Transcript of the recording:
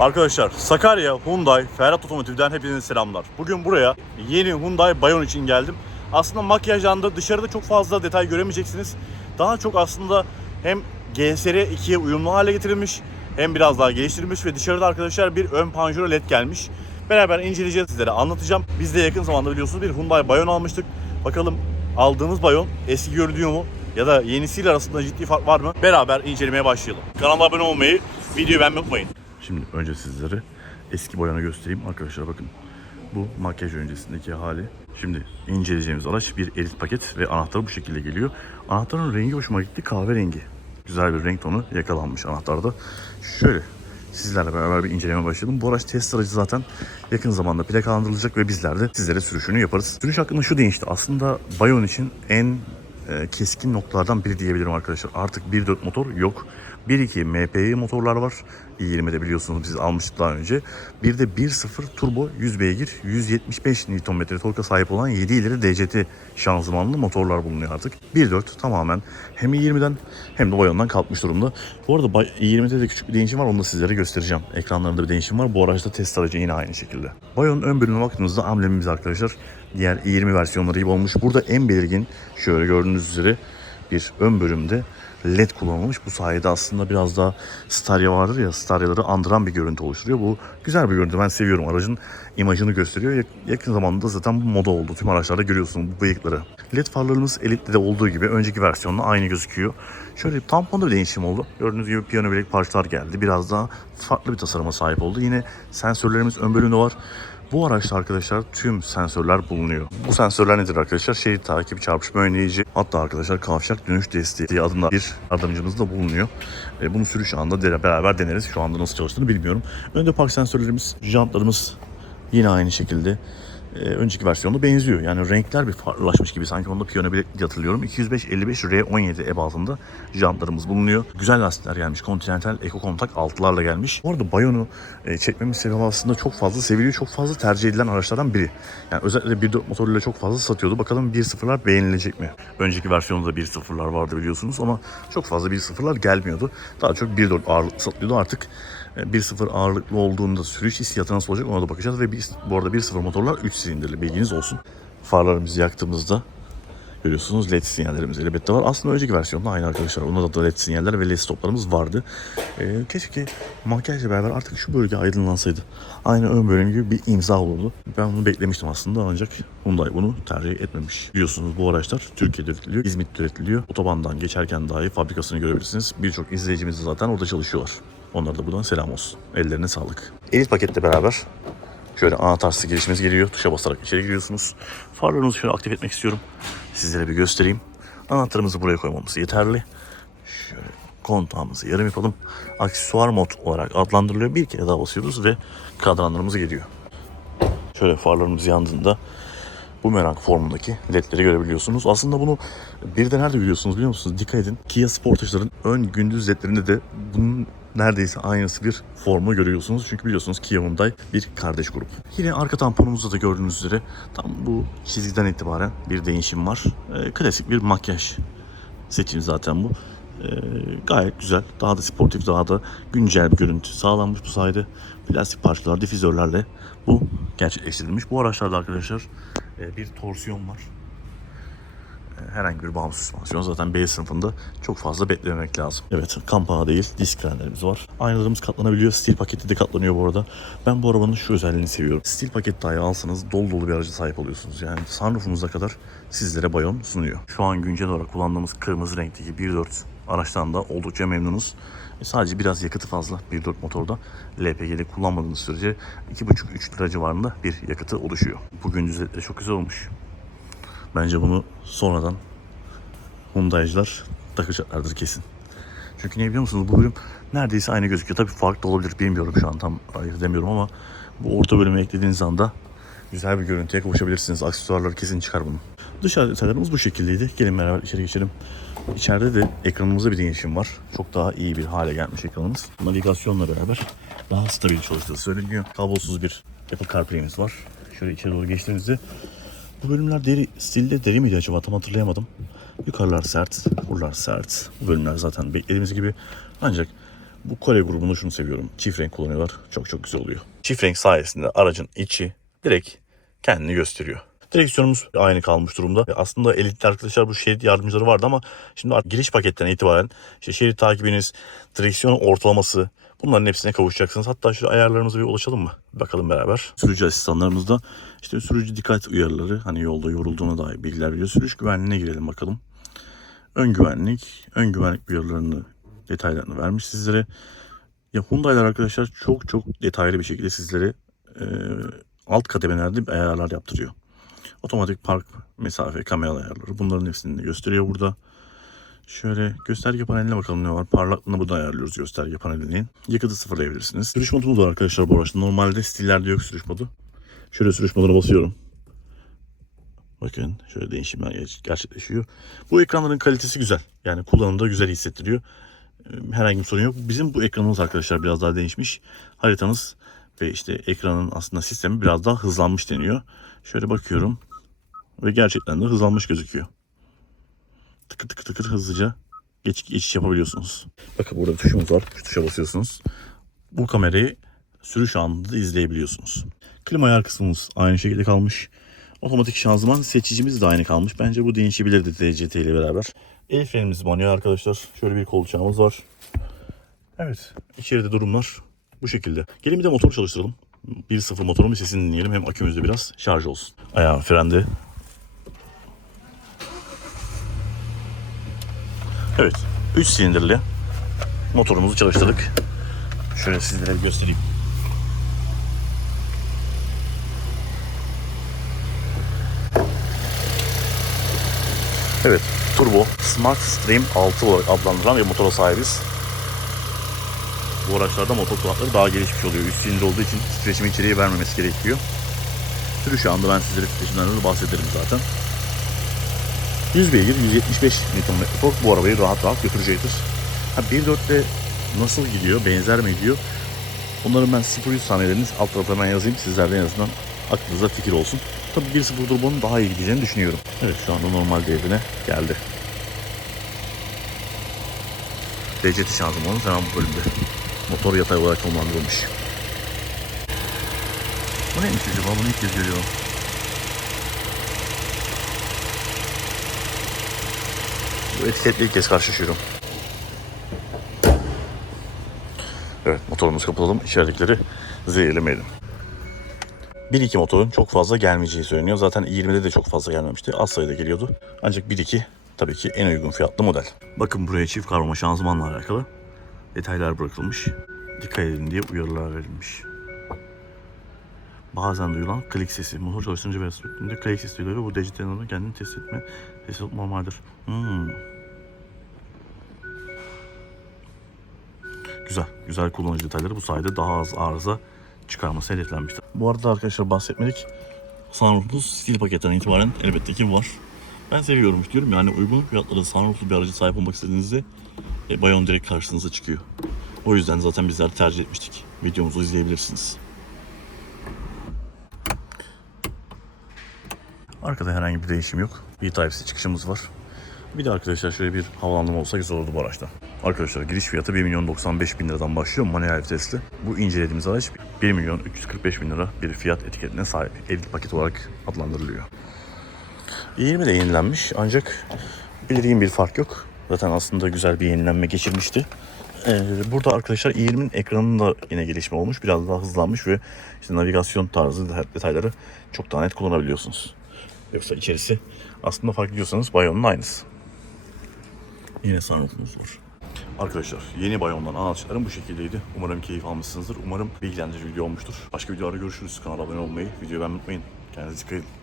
Arkadaşlar Sakarya Hyundai Ferhat Otomotiv'den hepinize selamlar. Bugün buraya yeni Hyundai Bayon için geldim. Aslında makyajlandı. Dışarıda çok fazla detay göremeyeceksiniz. Daha çok aslında hem GSR 2'ye uyumlu hale getirilmiş hem biraz daha geliştirilmiş ve dışarıda arkadaşlar bir ön panjuro led gelmiş. Beraber inceleyeceğiz sizlere anlatacağım. Biz de yakın zamanda biliyorsunuz bir Hyundai Bayon almıştık. Bakalım aldığımız Bayon eski görünüyor mu? Ya da yenisiyle arasında ciddi fark var mı? Beraber incelemeye başlayalım. Kanala abone olmayı, videoyu beğenmeyi unutmayın. Şimdi önce sizlere eski boyanı göstereyim. Arkadaşlar bakın bu makyaj öncesindeki hali. Şimdi inceleyeceğimiz araç bir elit paket ve anahtarı bu şekilde geliyor. Anahtarın rengi hoşuma gitti. Kahverengi. Güzel bir renk tonu yakalanmış anahtarda. Şöyle sizlerle beraber bir inceleme başlayalım. Bu araç test aracı zaten yakın zamanda plakalandırılacak ve bizler de sizlere sürüşünü yaparız. Sürüş hakkında şu değişti. Aslında Bayon için en keskin noktalardan biri diyebilirim arkadaşlar. Artık 1.4 motor yok. 1.2 MPI motorlar var. i20'de biliyorsunuz biz almıştık daha önce. Bir de 1.0 turbo 100 beygir 175 Nm torka sahip olan 7 ileri DCT şanzımanlı motorlar bulunuyor artık. 1.4 tamamen hem i20'den hem de Bayon'dan kalkmış durumda. Bu arada Bay- i20'de de küçük bir değişim var onu da sizlere göstereceğim. Ekranlarında bir değişim var. Bu araçta test aracı yine aynı şekilde. Bayon'un ön bölümüne baktığımızda amblemimiz arkadaşlar diğer i20 versiyonları gibi olmuş. Burada en belirgin şöyle gördüğünüz üzere bir ön bölümde LED kullanılmış. Bu sayede aslında biraz daha Staria vardır ya Staria'ları andıran bir görüntü oluşturuyor. Bu güzel bir görüntü. Ben seviyorum. Aracın imajını gösteriyor. Yak- Yakın zamanda zaten bu moda oldu. Tüm araçlarda görüyorsunuz bu bıyıkları. LED farlarımız Elite'de de olduğu gibi önceki versiyonla aynı gözüküyor. Şöyle tamponda bir değişim oldu. Gördüğünüz gibi piyano bilek parçalar geldi. Biraz daha farklı bir tasarıma sahip oldu. Yine sensörlerimiz ön bölümde var. Bu araçta arkadaşlar tüm sensörler bulunuyor. Bu sensörler nedir arkadaşlar? Şerit takibi, çarpışma önleyici, hatta arkadaşlar kavşak dönüş desteği diye adında bir yardımcımız da bulunuyor. E, bunu sürüş anında beraber deneriz. Şu anda nasıl çalıştığını bilmiyorum. Önde park sensörlerimiz, jantlarımız yine aynı şekilde e, önceki versiyonda benziyor. Yani renkler bir farklılaşmış gibi. Sanki onda piyano diye hatırlıyorum. 205-55 R17 ebatında jantlarımız bulunuyor. Güzel lastikler gelmiş. Continental Eco Contact altılarla gelmiş. Bu arada Bayon'u e, çekmemin sebebi aslında çok fazla seviliyor. Çok fazla tercih edilen araçlardan biri. Yani özellikle 1.4 motoruyla çok fazla satıyordu. Bakalım 1.0'lar beğenilecek mi? Önceki versiyonda da 1.0'lar vardı biliyorsunuz ama çok fazla 1.0'lar gelmiyordu. Daha çok 1.4 ağırlıklı satılıyordu. Artık e, 1.0 ağırlıklı olduğunda sürüş hissiyatı nasıl olacak ona da bakacağız. Ve biz, bu arada 1.0 motorlar 3 silindirli bilginiz olsun. Farlarımızı yaktığımızda görüyorsunuz led sinyallerimiz elbette var. Aslında önceki versiyonda aynı arkadaşlar. Onda da led sinyaller ve led stoplarımız vardı. Ee, keşke makyajla beraber artık şu bölge aydınlansaydı. Aynı ön bölüm gibi bir imza olurdu. Ben bunu beklemiştim aslında ancak Hyundai bunu tercih etmemiş. Biliyorsunuz bu araçlar Türkiye'de üretiliyor, İzmit'te üretiliyor. Otobandan geçerken dahi fabrikasını görebilirsiniz. Birçok izleyicimiz zaten orada çalışıyorlar. Onlara da buradan selam olsun. Ellerine sağlık. Elit paketle beraber Şöyle anahtarsız girişimiz geliyor. Tuşa basarak içeri giriyorsunuz. Farlarınızı şöyle aktif etmek istiyorum. Sizlere bir göstereyim. Anahtarımızı buraya koymamız yeterli. Şöyle kontağımızı yarım yapalım. Aksesuar mod olarak adlandırılıyor. Bir kere daha basıyoruz ve kadranlarımız geliyor. Şöyle farlarımız yandığında bu merak formundaki ledleri görebiliyorsunuz. Aslında bunu bir de nerede görüyorsunuz biliyor musunuz? Dikkat edin. Kia Sportage'ların ön gündüz ledlerinde de bunun neredeyse aynısı bir formu görüyorsunuz. Çünkü biliyorsunuz Kia Hyundai bir kardeş grup. Yine arka tamponumuzda da gördüğünüz üzere tam bu çizgiden itibaren bir değişim var. Ee, klasik bir makyaj seçim zaten bu. Ee, gayet güzel. Daha da sportif, daha da güncel bir görüntü sağlanmış bu sayede. Plastik parçalar, difüzörlerle bu gerçekleştirilmiş. Bu araçlarda arkadaşlar e, bir torsiyon var. Herhangi bir bağımsız süspansiyon zaten B sınıfında çok fazla beklememek lazım. Evet kampana değil disk frenlerimiz var. Aynalarımız katlanabiliyor. Stil paketi de katlanıyor bu arada. Ben bu arabanın şu özelliğini seviyorum. Stil paket dahi alsanız dolu dolu bir araca sahip oluyorsunuz. Yani sunroofunuza kadar sizlere Bayon sunuyor. Şu an güncel olarak kullandığımız kırmızı renkteki 1.4 araçtan da oldukça memnunuz. E, sadece biraz yakıtı fazla 1.4 motorda. LPG'de kullanmadığınız sürece 2.5-3 lira civarında bir yakıtı oluşuyor. Bu gündüz ledleri çok güzel olmuş. Bence bunu sonradan Hyundai'cılar takacaklardır kesin. Çünkü ne biliyor musunuz bu bölüm neredeyse aynı gözüküyor. Tabii farklı olabilir bilmiyorum şu an tam ayırt edemiyorum ama bu orta bölümü eklediğiniz anda güzel bir görüntüye kavuşabilirsiniz. Aksesuarları kesin çıkar bunun. Dışarı detaylarımız bu şekildeydi. Gelin beraber içeri geçelim. İçeride de ekranımızda bir değişim var. Çok daha iyi bir hale gelmiş ekranımız. Navigasyonla beraber daha stabil çalıştığı söyleniyor. Kablosuz bir Apple CarPlay'imiz var. Şöyle içeri doğru geçtiğimizde bu bölümler deri, stilde deri miydi acaba tam hatırlayamadım. Yukarılar sert, buralar sert. Bu bölümler zaten beklediğimiz gibi. Ancak Bu Kore grubunu şunu seviyorum. Çift renk kullanıyorlar. Çok çok güzel oluyor. Çift renk sayesinde aracın içi direkt kendini gösteriyor. Direksiyonumuz aynı kalmış durumda. Aslında elitli arkadaşlar bu şerit yardımcıları vardı ama şimdi giriş paketten itibaren işte şerit takibiniz, direksiyon ortalaması bunların hepsine kavuşacaksınız. Hatta şu ayarlarımıza bir ulaşalım mı? Bakalım beraber. Sürücü asistanlarımızda işte sürücü dikkat uyarıları hani yolda yorulduğuna dair bilgiler veriyor. Sürüş güvenliğine girelim bakalım. Ön güvenlik, ön güvenlik uyarılarını detaylarını vermiş sizlere. Ya Hyundai'lar arkadaşlar çok çok detaylı bir şekilde sizlere e, alt kademelerde ayarlar yaptırıyor. Otomatik park mesafe, kamera ayarları bunların hepsini de gösteriyor burada. Şöyle gösterge paneline bakalım ne var. Parlaklığını burada ayarlıyoruz gösterge panelinin. Yakıtı sıfırlayabilirsiniz. Sürüş modumuz var arkadaşlar bu araçta. Normalde stillerde yok sürüş modu. Şöyle sürüş moduna basıyorum. Bakın şöyle değişimler ger- gerçekleşiyor. Bu ekranların kalitesi güzel. Yani kullanımda güzel hissettiriyor. Ee, Herhangi bir sorun yok. Bizim bu ekranımız arkadaşlar biraz daha değişmiş. Haritanız ve işte ekranın aslında sistemi biraz daha hızlanmış deniyor. Şöyle bakıyorum ve gerçekten de hızlanmış gözüküyor. Tıkır tıkır tıkır hızlıca geç, geçiş yapabiliyorsunuz. Bakın burada tuşumuz var. Şu tuşa basıyorsunuz. Bu kamerayı sürüş anında da izleyebiliyorsunuz. Klima ayar kısmımız aynı şekilde kalmış. Otomatik şanzıman seçicimiz de aynı kalmış. Bence bu değişebilirdi DCT ile beraber. El frenimiz manuel arkadaşlar. Şöyle bir kolçağımız var. Evet. içeride durumlar bu şekilde. Gelin bir de motor çalıştıralım. 1.0 motorun bir sesini dinleyelim. Hem akümüz de biraz şarj olsun. Ayağım frende. Evet. 3 silindirli motorumuzu çalıştırdık. Şöyle sizlere göstereyim. Evet, turbo Smart Stream 6 olarak adlandırılan bir motora sahibiz. Bu araçlarda motor kulakları daha gelişmiş oluyor. Üst silindir olduğu için titreşim içeriye vermemesi gerekiyor. Sürüş anında ben sizlere titreşimlerden de bahsederim zaten. 100 beygir, 175 Nm tork bu arabayı rahat rahat götürecektir. Ha 1.4'te nasıl gidiyor, benzer mi gidiyor? Onların ben 0-100 saniyelerini alt hemen yazayım. Sizler de en azından aklınıza fikir olsun. Tabii 1.0 turbonun daha iyi gideceğini düşünüyorum. Evet şu anda normal devrine geldi. DCT şanzımanı hemen bu bölümde. Motor yatay olarak konumlandırılmış. Bu neymiş acaba? Bunu ilk kez görüyorum. Bu etiketle ilk kez karşılaşıyorum. Evet motorumuzu kapatalım. İçeridekileri zehirlemeyelim. 1-2 motorun çok fazla gelmeyeceği söyleniyor. Zaten 20'de de çok fazla gelmemişti. Az sayıda geliyordu. Ancak 1-2 tabii ki en uygun fiyatlı model. Bakın buraya çift karma şanzımanla alakalı detaylar bırakılmış. Dikkat edin diye uyarılar verilmiş. Bazen duyulan klik sesi. Motor çalıştırınca ve sürdüğünde klik sesi duyuluyor. Bu dijital olarak kendini test etme. Test etmek normaldir. Hmm. Güzel. Güzel kullanıcı detayları bu sayede daha az arıza çıkarması hedeflenmiştir. Bu arada arkadaşlar bahsetmedik. Sunroof'lu stil paketten itibaren elbette ki var. Ben seviyorum diyorum yani uygun fiyatlara sunrooflu bir aracı sahip olmak istediğinizde e, Bayon direkt karşınıza çıkıyor. O yüzden zaten bizler tercih etmiştik. Videomuzu izleyebilirsiniz. Arkada herhangi bir değişim yok. Bir Type-C çıkışımız var. Bir de arkadaşlar şöyle bir havalandırma olsa güzel olurdu bu araçta. Arkadaşlar giriş fiyatı 1 milyon 95 bin liradan başlıyor manuel vitesli. Bu incelediğimiz araç 1 milyon 345 bin lira bir fiyat etiketine sahip. Elit paket olarak adlandırılıyor. 20 de yenilenmiş ancak belirgin bir fark yok. Zaten aslında güzel bir yenilenme geçirmişti. Ee, burada arkadaşlar i20'nin ekranında yine gelişme olmuş. Biraz daha hızlanmış ve işte navigasyon tarzı detayları çok daha net kullanabiliyorsunuz. Yoksa içerisi aslında fark ediyorsanız Bayon'un aynısı. Yine sunroofumuz var. Arkadaşlar yeni Bayon'dan anlatışlarım bu şekildeydi. Umarım keyif almışsınızdır. Umarım bilgilendirici video olmuştur. Başka videolarda görüşürüz. Kanala abone olmayı, videoyu beğenmeyi unutmayın. Kendinize dikkat edin.